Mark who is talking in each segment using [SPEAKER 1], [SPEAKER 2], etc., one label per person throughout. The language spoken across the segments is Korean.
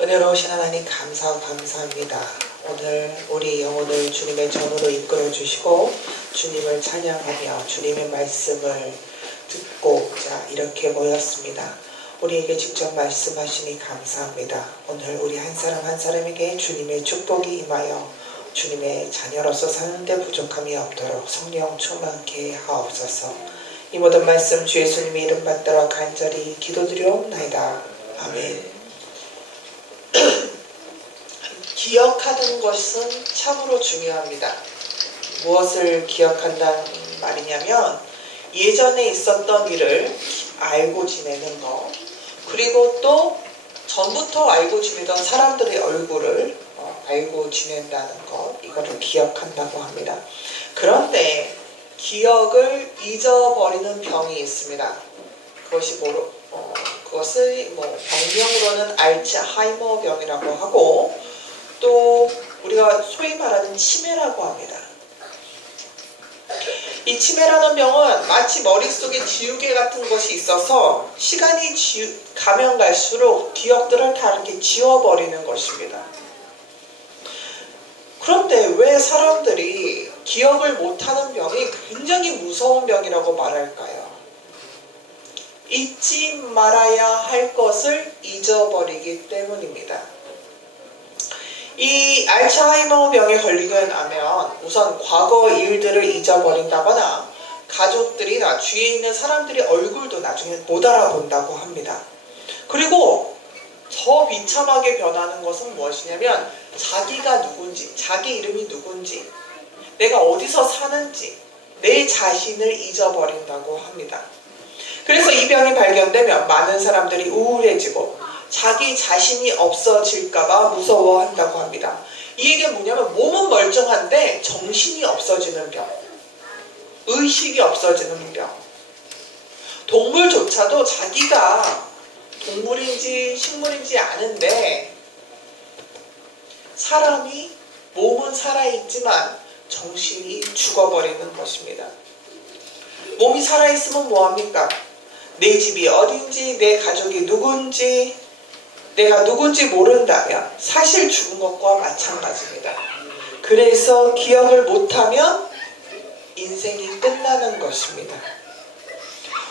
[SPEAKER 1] 은혜로우신 하나님 감사 감사합니다. 오늘 우리 영혼을 주님의 전으로 이끌어 주시고 주님을 찬양하며 주님의 말씀을 듣고 자 이렇게 모였습니다. 우리에게 직접 말씀하시니 감사합니다. 오늘 우리 한 사람 한 사람에게 주님의 축복이 임하여 주님의 자녀로서 사는데 부족함이 없도록 성령 충만케 하옵소서. 이 모든 말씀 주 예수님의 이름 받들어 간절히 기도드리옵나이다. 아멘. 기억하는 것은 참으로 중요합니다. 무엇을 기억한다는 말이냐면 예전에 있었던 일을 알고 지내는 것 그리고 또 전부터 알고 지내던 사람들의 얼굴을 어, 알고 지낸다는 것 이거를 기억한다고 합니다. 그런데 기억을 잊어버리는 병이 있습니다. 그것이 뭐로 어, 그것을 뭐 병명으로는 알츠하이머 병이라고 하고 또 우리가 소위 말하는 치매라고 합니다. 이 치매라는 병은 마치 머릿속에 지우개 같은 것이 있어서 시간이 지우, 가면 갈수록 기억들을 다 이렇게 지워버리는 것입니다. 그런데 왜 사람들이 기억을 못하는 병이 굉장히 무서운 병이라고 말할까요? 잊지 말아야 할 것을 잊어버리기 때문입니다. 이 알츠하이머 병에 걸리게 나면 우선 과거 일들을 잊어버린다거나 가족들이나 주위에 있는 사람들의 얼굴도 나중에 못 알아본다고 합니다. 그리고 더 비참하게 변하는 것은 무엇이냐면 자기가 누군지, 자기 이름이 누군지, 내가 어디서 사는지, 내 자신을 잊어버린다고 합니다. 그래서 이 병이 발견되면 많은 사람들이 우울해지고 자기 자신이 없어질까봐 무서워한다고 합니다. 이 얘기는 뭐냐면 몸은 멀쩡한데 정신이 없어지는 병. 의식이 없어지는 병. 동물조차도 자기가 동물인지 식물인지 아는데 사람이 몸은 살아있지만 정신이 죽어버리는 것입니다. 몸이 살아있으면 뭐합니까? 내 집이 어딘지, 내 가족이 누군지, 내가 누군지 모른다면 사실 죽은 것과 마찬가지입니다. 그래서 기억을 못하면 인생이 끝나는 것입니다.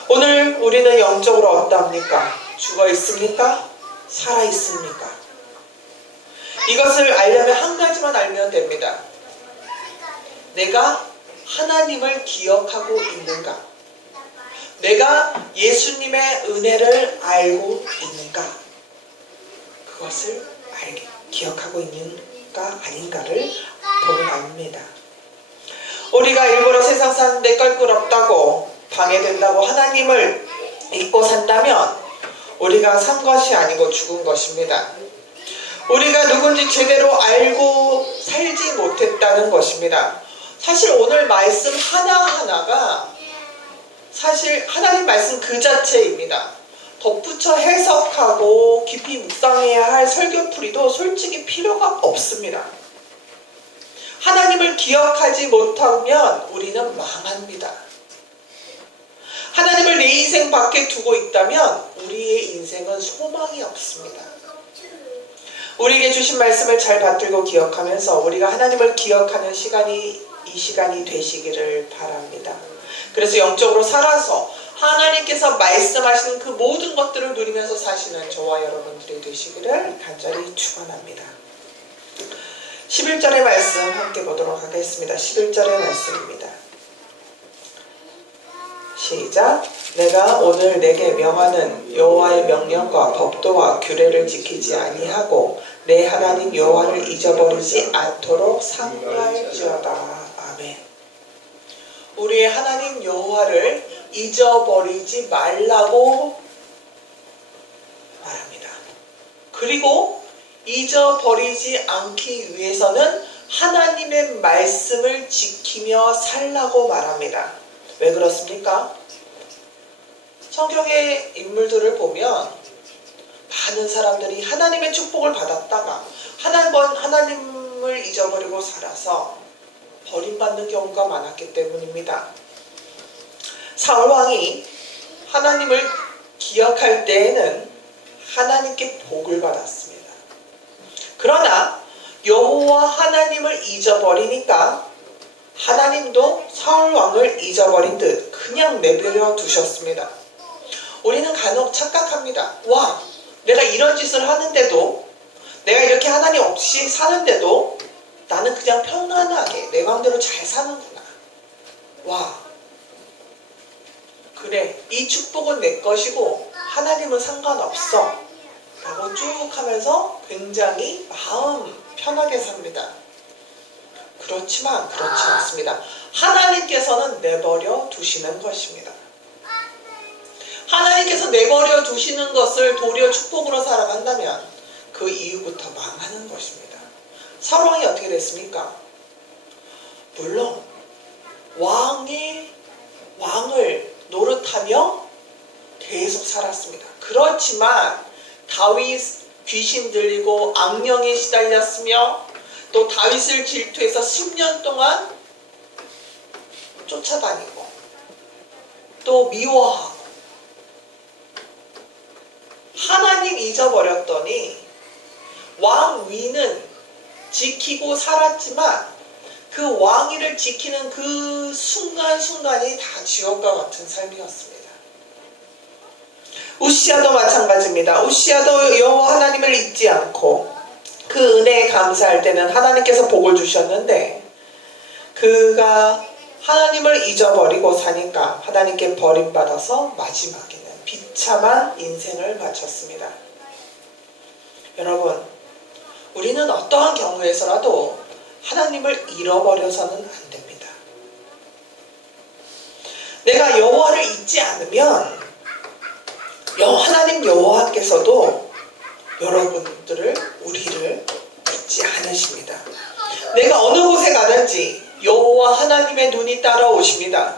[SPEAKER 1] 오늘 우리는 영적으로 어떠합니까? 죽어 있습니까? 살아 있습니까? 이것을 알려면 한 가지만 알면 됩니다. 내가 하나님을 기억하고 있는가? 내가 예수님의 은혜를 알고 있는가? 그것을 알게, 기억하고 있는가 아닌가를 보면 압니다. 우리가 일부러 세상 사는데 껄끄럽다고 방해된다고 하나님을 잊고 산다면 우리가 산 것이 아니고 죽은 것입니다. 우리가 누군지 제대로 알고 살지 못했다는 것입니다. 사실 오늘 말씀 하나하나가 사실 하나님 말씀 그 자체입니다. 덧붙여 해석하고 깊이 묵상해야 할 설교풀이도 솔직히 필요가 없습니다. 하나님을 기억하지 못하면 우리는 망합니다. 하나님을 내 인생 밖에 두고 있다면 우리의 인생은 소망이 없습니다. 우리에게 주신 말씀을 잘 받들고 기억하면서 우리가 하나님을 기억하는 시간이 이 시간이 되시기를 바랍니다. 그래서 영적으로 살아서 하나님께서 말씀하시는 그 모든 것들을 누리면서 사시는 저와 여러분들이 되시기를 간절히 축원합니다. 11절의 말씀 함께 보도록 하겠습니다. 11절의 말씀입니다. 시작. 내가 오늘 내게 명하는 여호와의 명령과 법도와 규례를 지키지 아니하고 내 하나님 여호와를 잊어버리지 않도록 상하할지어다. 아멘. 우리의 하나님 여호와를 잊어버리지 말라고 말합니다. 그리고 잊어버리지 않기 위해서는 하나님의 말씀을 지키며 살라고 말합니다. 왜 그렇습니까? 성경의 인물들을 보면 많은 사람들이 하나님의 축복을 받았다가 하나님 하나님을 잊어버리고 살아서 버림받는 경우가 많았기 때문입니다. 왕이 하나님을 기억할 때에는 하나님께 복을 받았습니다. 그러나 여호와 하나님을 잊어버리니까 하나님도 사울 왕을 잊어버린 듯 그냥 내버려 두셨습니다. 우리는 간혹 착각합니다. 와, 내가 이런 짓을 하는데도 내가 이렇게 하나님 없이 사는데도 나는 그냥 편안하게 내 마음대로 잘 사는구나. 와. 그래, 이 축복은 내 것이고 하나님은 상관없어. 라고 쭉 하면서 굉장히 마음 편하게 삽니다. 그렇지만 그렇지 않습니다. 하나님께서는 내버려 두시는 것입니다. 하나님께서 내버려 두시는 것을 도리어 축복으로 살아간다면 그 이후부터 망하는 것입니다. 사랑이 어떻게 됐습니까? 물론 왕의 왕을 노릇하며 계속 살았습니다. 그렇지만 다윗 귀신 들리고 악령에 시달렸으며 또 다윗을 질투해서 10년 동안 쫓아다니고 또 미워하고 하나님 잊어버렸더니 왕 위는 지키고 살았지만 그 왕위를 지키는 그 순간순간이 다 지옥과 같은 삶이었습니다. 우시아도 마찬가지입니다. 우시아도 여호와 하나님을 잊지 않고 그 은혜에 감사할 때는 하나님께서 복을 주셨는데 그가 하나님을 잊어버리고 사니까 하나님께 버림받아서 마지막에는 비참한 인생을 마쳤습니다. 여러분, 우리는 어떠한 경우에서라도 하나님을 잃어버려서는 안 됩니다. 내가 여호와를 잊지 않으면 여 하나님 여호와께서도 여러분들을 우리를 잊지 않으십니다. 내가 어느 곳에 가든지 여호와 하나님의 눈이 따라오십니다.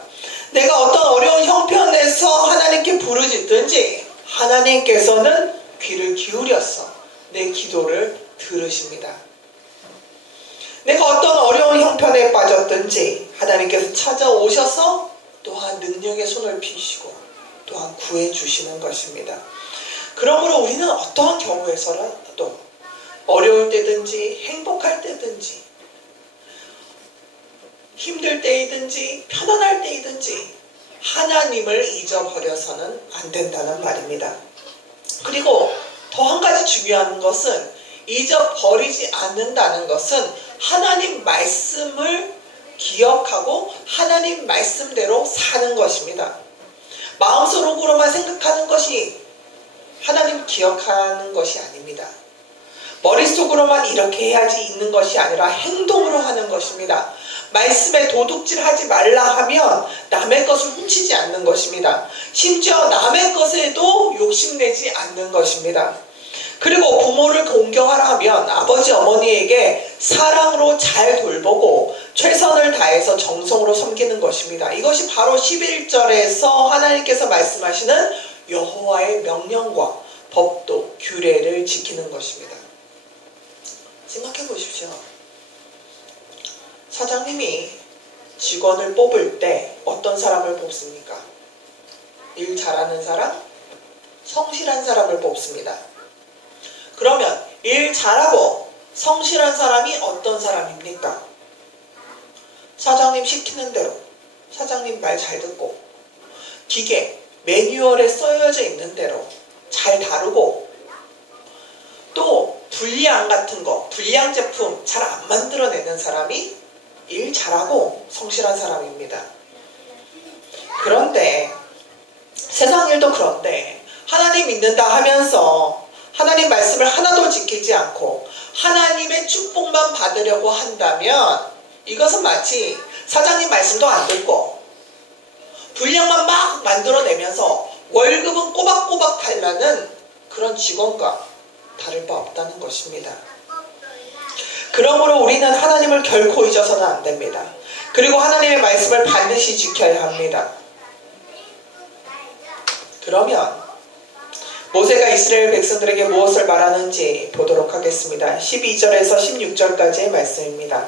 [SPEAKER 1] 내가 어떤 어려운 형편에서 하나님께 부르짖든지 하나님께서는 귀를 기울여서 내 기도를 들으십니다. 내가 어떤 어려운 형편에 빠졌든지 하나님께서 찾아오셔서 또한 능력의 손을 펴시고 또한 구해 주시는 것입니다. 그러므로 우리는 어떠한 경우에서라도 어려울 때든지 행복할 때든지 힘들 때이든지 편안할 때이든지 하나님을 잊어버려서는 안 된다는 말입니다. 그리고 더 한 가지 중요한 것은 잊어버리지 않는다는 것은 하나님 말씀을 기억하고 하나님 말씀대로 사는 것입니다. 마음속으로만 생각하는 것이 하나님 기억하는 것이 아닙니다. 머릿속으로만 이렇게 해야지 있는 것이 아니라 행동으로 하는 것입니다. 말씀에 도둑질 하지 말라 하면 남의 것을 훔치지 않는 것입니다. 심지어 남의 것에도 욕심내지 않는 것입니다. 그리고 부모를 공경하라 하면 아버지 어머니에게 사랑으로 잘 돌보고 최선을 다해서 정성으로 섬기는 것입니다. 이것이 바로 11절에서 하나님께서 말씀하시는 여호와의 명령과 법도 규례를 지키는 것입니다. 생각해 보십시오. 사장님이 직원을 뽑을 때 어떤 사람을 뽑습니까? 일 잘하는 사람, 성실한 사람을 뽑습니다. 그러면 일 잘하고 성실한 사람이 어떤 사람입니까? 사장님 시키는 대로 사장님 말 잘 듣고 기계 매뉴얼에 써여져 있는 대로 잘 다루고 또 불량 같은 거 불량 제품 잘 안 만들어내는 사람이 일 잘하고 성실한 사람입니다. 그런데 세상 일도 그런데 하나님 믿는다 하면서 하나님 말씀을 하나도 지키지 않고 하나님의 축복만 받으려고 한다면 이것은 마치 사장님 말씀도 안 듣고 분량만 막 만들어내면서 월급은 꼬박꼬박 달라는 그런 직원과 다를 바 없다는 것입니다. 그러므로 우리는 하나님을 결코 잊어서는 안 됩니다. 그리고 하나님의 말씀을 반드시 지켜야 합니다. 그러면 모세가 이스라엘 백성들에게 무엇을 말하는지 보도록 하겠습니다. 12절에서 16절까지의 말씀입니다.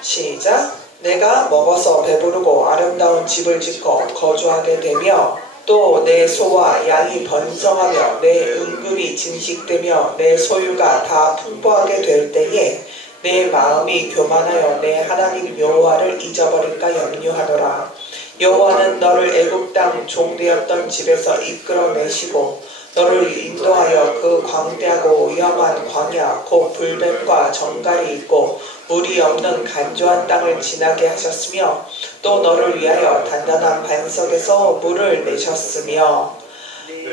[SPEAKER 1] 시작. 내가 먹어서 배부르고 아름다운 집을 짓고 거주하게 되며 또 내 소와 양이 번성하며 내 은금이 증식되며 내 소유가 다 풍부하게 될 때에 내 마음이 교만하여 내 하나님 여호와를 잊어버릴까 염려하노라 여호와는 너를 애굽 땅 종되었던 집에서 이끌어내시고 너를 인도하여 그 광대하고 위험한 광야 곧 불뱀과 정갈이 있고 물이 없는 간조한 땅을 지나게 하셨으며 또 너를 위하여 단단한 반석에서 물을 내셨으며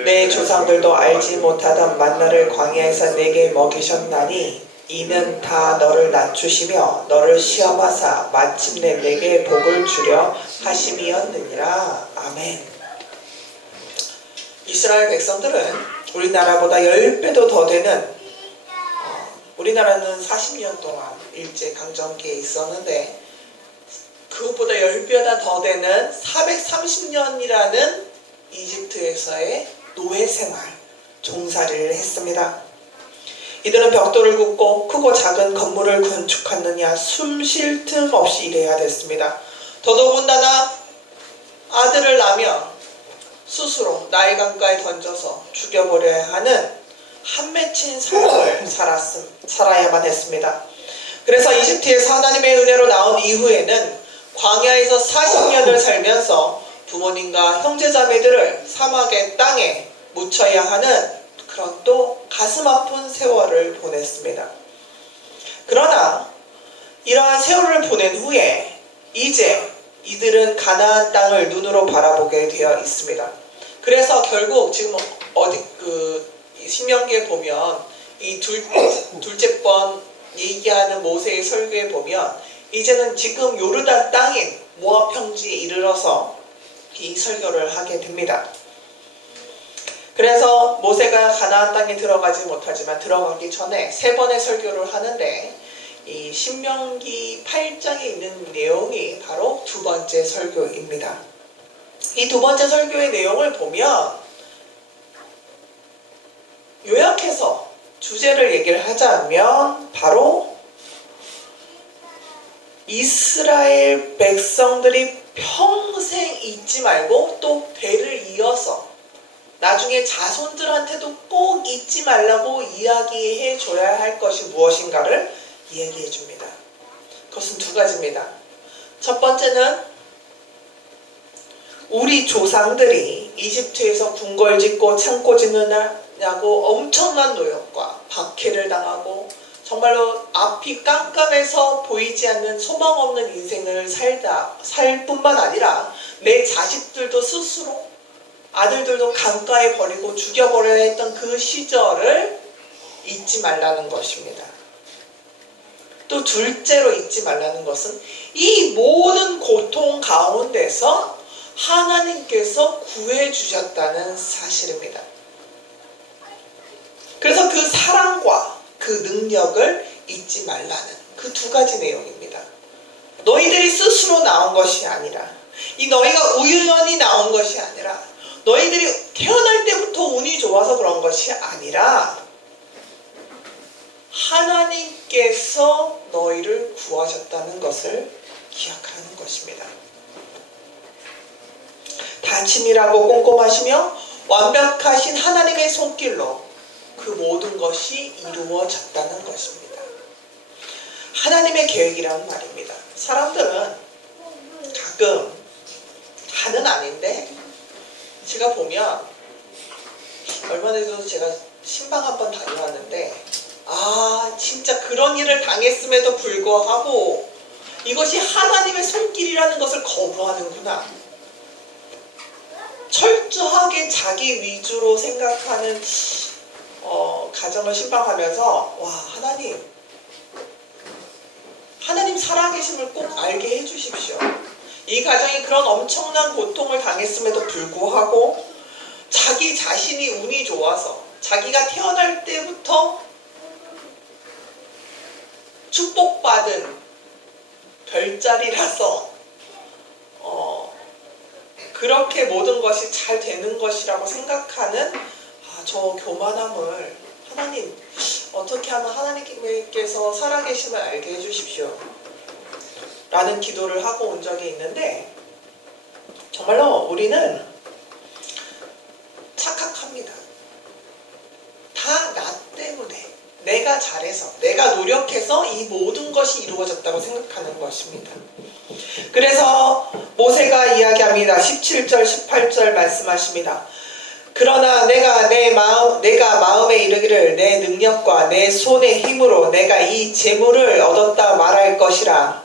[SPEAKER 1] 내 조상들도 알지 못하던 만나를 광야에서 내게 먹이셨나니 이는 다 너를 낮추시며 너를 시험하사 마침내 내게 복을 주려 하심이었느니라 아멘. 이스라엘 백성들은 우리나라보다 10배도 더 되는 어, 우리나라는 40년 동안 일제 강점기에 있었는데 그것보다 10배나 더 되는 430년이라는 이집트에서의 노예 생활 종살이를 했습니다. 이들은 벽돌을 굽고 크고 작은 건물을 건축하느냐 숨 쉴 틈 없이 일해야 됐습니다. 더더군다나 아들을 낳으면 스스로 나의 강가에 던져서 죽여버려야 하는 한 맺힌 삶을 살았음, 살아야만 했습니다. 그래서 이집트에서 하나님의 은혜로 나온 이후에는 광야에서 40년을 살면서 부모님과 형제자매들을 사막의 땅에 묻혀야 하는 그런 또 가슴 아픈 세월을 보냈습니다. 그러나 이러한 세월을 보낸 후에 이제 이들은 가나안 땅을 눈으로 바라보게 되어 있습니다. 그래서 결국 지금 어디 그 신명기에 보면 이 둘, 둘째 번 얘기하는 모세의 설교에 보면 이제는 지금 요르단 땅인 모압 평지에 이르러서 이 설교를 하게 됩니다. 그래서 모세가 가나안 땅에 들어가지 못하지만 들어가기 전에 세 번의 설교를 하는데 이 신명기 8장에 있는 내용이 바로 두 번째 설교입니다. 이 두 번째 설교의 내용을 보면 요약해서 주제를 얘기를 하자면 바로 이스라엘 백성들이 평생 잊지 말고 또 대를 이어서 나중에 자손들한테도 꼭 잊지 말라고 이야기해 줘야 할 것이 무엇인가를 이야기해 줍니다. 그것은 두 가지입니다. 첫 번째는 우리 조상들이 이집트에서 궁궐 짓고 창고 짓느냐고 엄청난 노력과 박해를 당하고 정말로 앞이 깜깜해서 보이지 않는 소망 없는 인생을 살다 살 뿐만 아니라 내 자식들도 스스로 아들들도 강가에 버리고 죽여버려야 했던 그 시절을 잊지 말라는 것입니다. 또 둘째로 잊지 말라는 것은 이 모든 고통 가운데서 하나님께서 구해 주셨다는 사실입니다. 그래서 그 사랑과 그 능력을 잊지 말라는 그 두 가지 내용입니다. 너희들이 스스로 나온 것이 아니라 이 너희가 우연히 나온 것이 아니라 너희들이 태어날 때부터 운이 좋아서 그런 것이 아니라 하나님께서 너희를 구하셨다는 것을 기억하는 것입니다. 다짐이라고 꼼꼼하시며 완벽하신 하나님의 손길로 그 모든 것이 이루어졌다는 것입니다. 하나님의 계획이라는 말입니다. 사람들은 가끔 다는 아닌데 제가 보면 얼마 전에도 제가 신방 한번 다녀왔는데 아 진짜 그런 일을 당했음에도 불구하고 이것이 하나님의 손길이라는 것을 거부하는구나. 철저하게 자기 위주로 생각하는 어, 가정을 신방하면서 와 하나님 하나님 살아계심을 꼭 알게 해주십시오. 이 가정이 그런 엄청난 고통을 당했음에도 불구하고 자기 자신이 운이 좋아서 자기가 태어날 때부터 축복받은 별자리라서 어, 그렇게 모든 것이 잘 되는 것이라고 생각하는 아, 저 교만함을 하나님 어떻게 하면 하나님께서 살아계심을 알게 해주십시오. 라는 기도를 하고 온 적이 있는데 정말로 우리는 착각합니다. 다 나 때문에 내가 잘해서 내가 노력해서 이 모든 것이 이루어졌다고 생각하는 것입니다. 그래서 모세가 이야기합니다. 17절 18절 말씀하십니다. 그러나 내가 내 마음 내가 마음에 이르기를 내 능력과 내 손의 힘으로 내가 이 재물을 얻었다 말할 것이라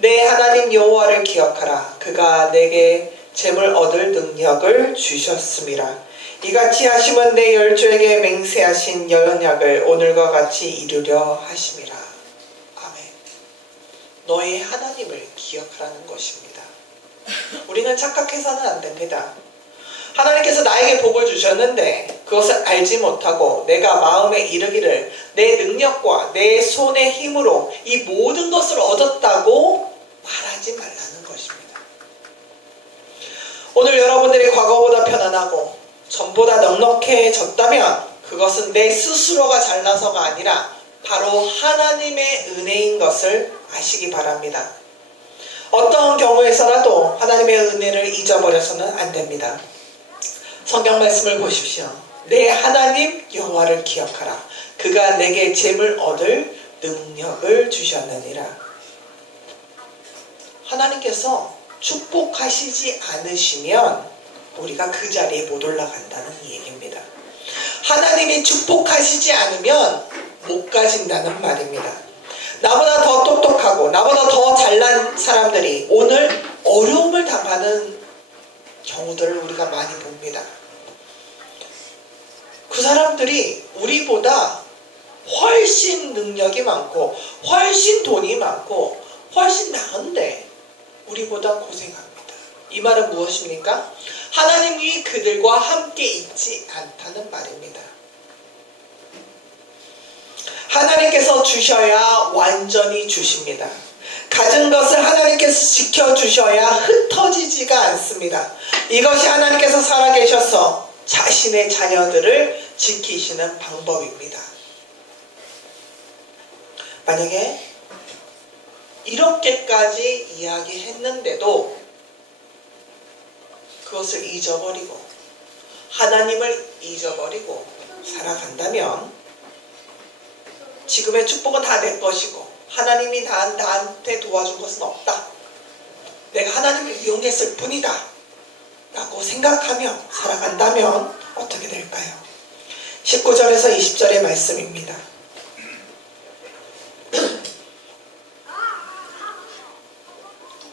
[SPEAKER 1] 내 하나님 여호와를 기억하라. 그가 내게 재물 얻을 능력을 주셨음이라. 이같이 하심은 내 열조에게 맹세하신 연약을 오늘과 같이 이루려 하심이라. 아멘. 너의 하나님을 기억하라는 것입니다. 우리는 착각해서는 안 됩니다. 하나님께서 나에게 복을 주셨는데 그것을 알지 못하고 내가 마음에 이르기를 내 능력과 내 손의 힘으로 이 모든 것을 얻었다고 말하지 말라는 것입니다. 오늘 여러분들이 과거보다 편안하고 전보다 넉넉해졌다면 그것은 내 스스로가 잘나서가 아니라 바로 하나님의 은혜인 것을 아시기 바랍니다. 어떤 경우에서라도 하나님의 은혜를 잊어버려서는 안 됩니다. 성경 말씀을 보십시오. 내 하나님 여호와를 기억하라. 그가 내게 재물 얻을 능력을 주셨느니라. 하나님께서 축복하시지 않으시면 우리가 그 자리에 못 올라간다는 얘기입니다. 하나님이 축복하시지 않으면 못 가진다는 말입니다. 나보다 더 똑똑하고 나보다 더 잘난 사람들이 오늘 어려움을 당하는 경우들을 우리가 많이 봅니다. 그 사람들이 우리보다 훨씬 능력이 많고 훨씬 돈이 많고 훨씬 나은데 우리보다 고생합니다. 이 말은 무엇입니까? 하나님이 그들과 함께 있지 않다는 말입니다. 하나님께서 주셔야 완전히 주십니다. 가진 것을 하나님께서 지켜주셔야 흩어지지가 않습니다. 이것이 하나님께서 살아계셔서 자신의 자녀들을 지키시는 방법입니다. 만약에 이렇게까지 이야기했는데도 그것을 잊어버리고 하나님을 잊어버리고 살아간다면 지금의 축복은 다 내 것이고 하나님이 나, 나한테 도와준 것은 없다. 내가 하나님을 이용했을 뿐이다. 라고 생각하며 살아간다면 어떻게 될까요? 19절에서 20절의 말씀입니다.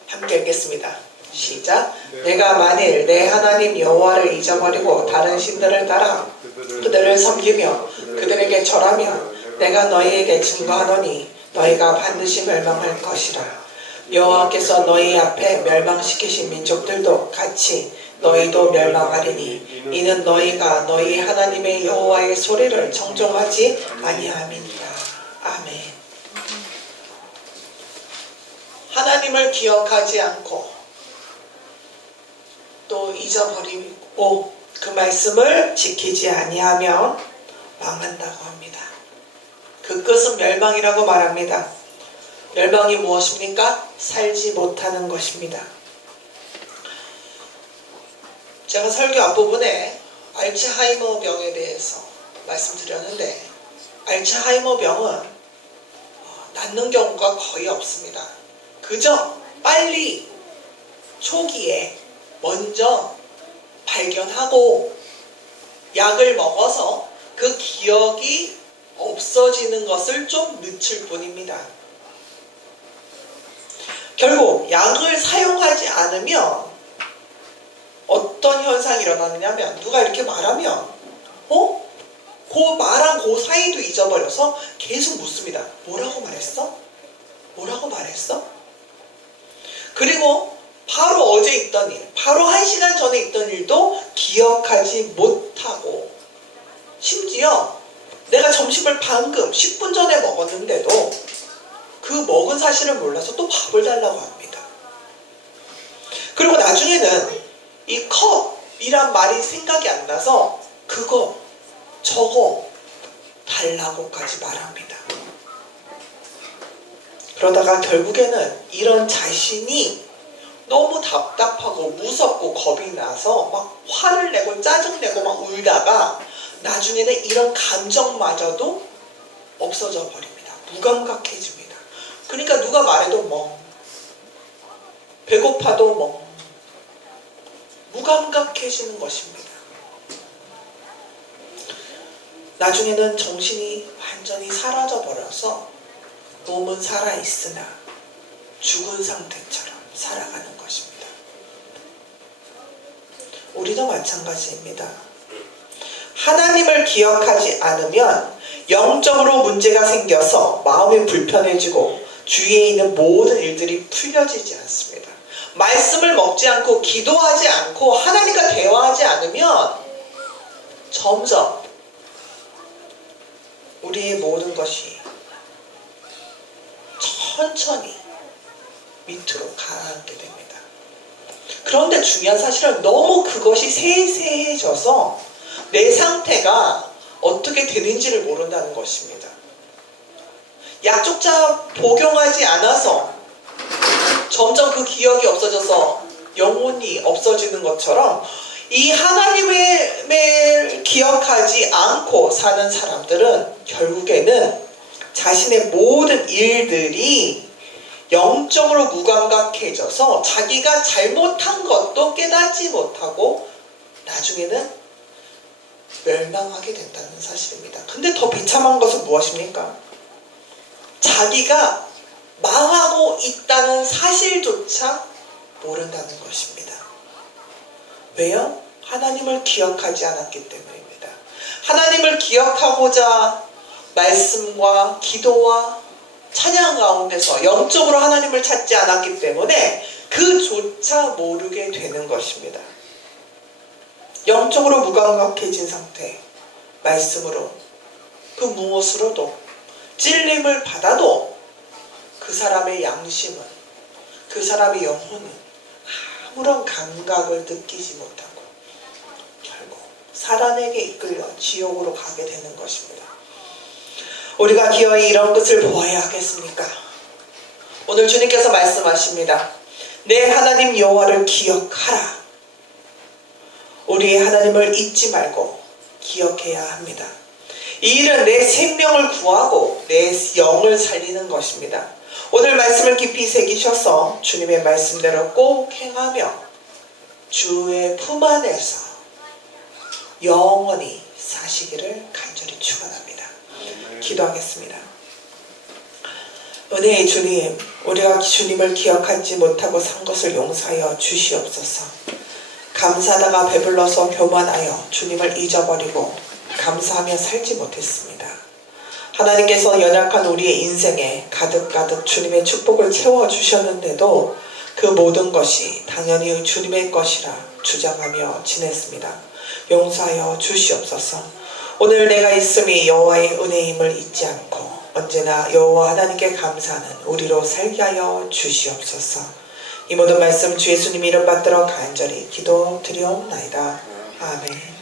[SPEAKER 1] 함께 읽겠습니다. 시작. 내가 만일 내 하나님 여호와를 잊어버리고 다른 신들을 따라 그들을 섬기며 그들에게 절하며 내가 너희에게 증거하노니 너희가 반드시 멸망할 것이라. 여호와께서 너희 앞에 멸망시키신 민족들도 같이 너희도 멸망하리니 이는 너희가 너희 하나님의 여호와의 소리를 청종하지 아니함이니라. 아멘. 하나님을 기억하지 않고 또 잊어버리고 그 말씀을 지키지 아니하면 망한다고 합니다. 그 끝은 멸망이라고 말합니다. 멸망이 무엇입니까? 살지 못하는 것입니다. 제가 설교 앞부분에 알츠하이머 병에 대해서 말씀드렸는데 알츠하이머 병은 어, 낫는 경우가 거의 없습니다. 그저 빨리 초기에 먼저 발견하고 약을 먹어서 그 기억이 없어지는 것을 좀 늦출 뿐입니다. 결국 약을 사용하지 않으면 어떤 현상이 일어나느냐면 누가 이렇게 말하면 어? 그 말한 그 사이도 잊어버려서 계속 묻습니다. 뭐라고 말했어? 뭐라고 말했어? 그리고 바로 어제 있던 일, 바로 한 시간 전에 있던 일도 기억하지 못하고 심지어 내가 점심을 방금 10분 전에 먹었는데도 그 먹은 사실을 몰라서 또 밥을 달라고 합니다. 그리고 나중에는 이 컵이란 말이 생각이 안 나서 그거, 저거 달라고까지 말합니다. 그러다가 결국에는 이런 자신이 너무 답답하고 무섭고 겁이 나서 막 화를 내고 짜증내고 막 울다가 나중에는 이런 감정마저도 없어져 버립니다. 무감각해집니다. 그러니까 누가 말해도 멍. 배고파도 멍. 무감각해지는 것입니다. 나중에는 정신이 완전히 사라져 버려서 몸은 살아 있으나 죽은 상태처럼 살아가는 것입니다. 우리도 마찬가지입니다. 하나님을 기억하지 않으면 영적으로 문제가 생겨서 마음이 불편해지고 주위에 있는 모든 일들이 풀려지지 않습니다. 말씀을 먹지 않고 기도하지 않고 하나님과 대화하지 않으면 점점 우리의 모든 것이 천천히 밑으로 가라앉게 됩니다. 그런데 중요한 사실은 너무 그것이 세세해져서 내 상태가 어떻게 되는지를 모른다는 것입니다. 약족자 복용하지 않아서 점점 그 기억이 없어져서 영혼이 없어지는 것처럼 이 하나님을 기억하지 않고 사는 사람들은 결국에는 자신의 모든 일들이 영적으로 무감각해져서 자기가 잘못한 것도 깨닫지 못하고 나중에는 멸망하게 된다는 사실입니다. 근데 더 비참한 것은 무엇입니까? 자기가 망하고 있다는 사실조차 모른다는 것입니다. 왜요? 하나님을 기억하지 않았기 때문입니다. 하나님을 기억하고자 말씀과 기도와 찬양 가운데서 영적으로 하나님을 찾지 않았기 때문에 그조차 모르게 되는 것입니다. 영적으로 무감각해진 상태, 말씀으로 그 무엇으로도 찔림을 받아도 그 사람의 양심은 그 사람의 영혼은 아무런 감각을 느끼지 못하고 결국 사단에게 이끌려 지옥으로 가게 되는 것입니다. 우리가 기어이 이런 것을 보아야 하겠습니까? 오늘 주님께서 말씀하십니다. 내 하나님 여호와를 기억하라. 우리 하나님을 잊지 말고 기억해야 합니다. 이 일은 내 생명을 구하고 내 영을 살리는 것입니다. 오늘 말씀을 깊이 새기셔서 주님의 말씀대로 꼭 행하며 주의 품 안에서 영원히 사시기를 간절히 축원합니다. 기도하겠습니다. 은혜의 주님, 우리가 주님을 기억하지 못하고 산 것을 용서하여 주시옵소서. 감사하다가 배불러서 교만하여 주님을 잊어버리고 감사하며 살지 못했습니다. 하나님께서 연약한 우리의 인생에 가득가득 주님의 축복을 채워주셨는데도 그 모든 것이 당연히 주님의 것이라 주장하며 지냈습니다. 용서하여 주시옵소서. 오늘 내가 있음이 여호와의 은혜임을 잊지 않고 언제나 여호와 하나님께 감사하는 우리로 살게 하여 주시옵소서. 이 모든 말씀 주 예수님 이름 받들어 간절히 기도 드리옵나이다. 아멘.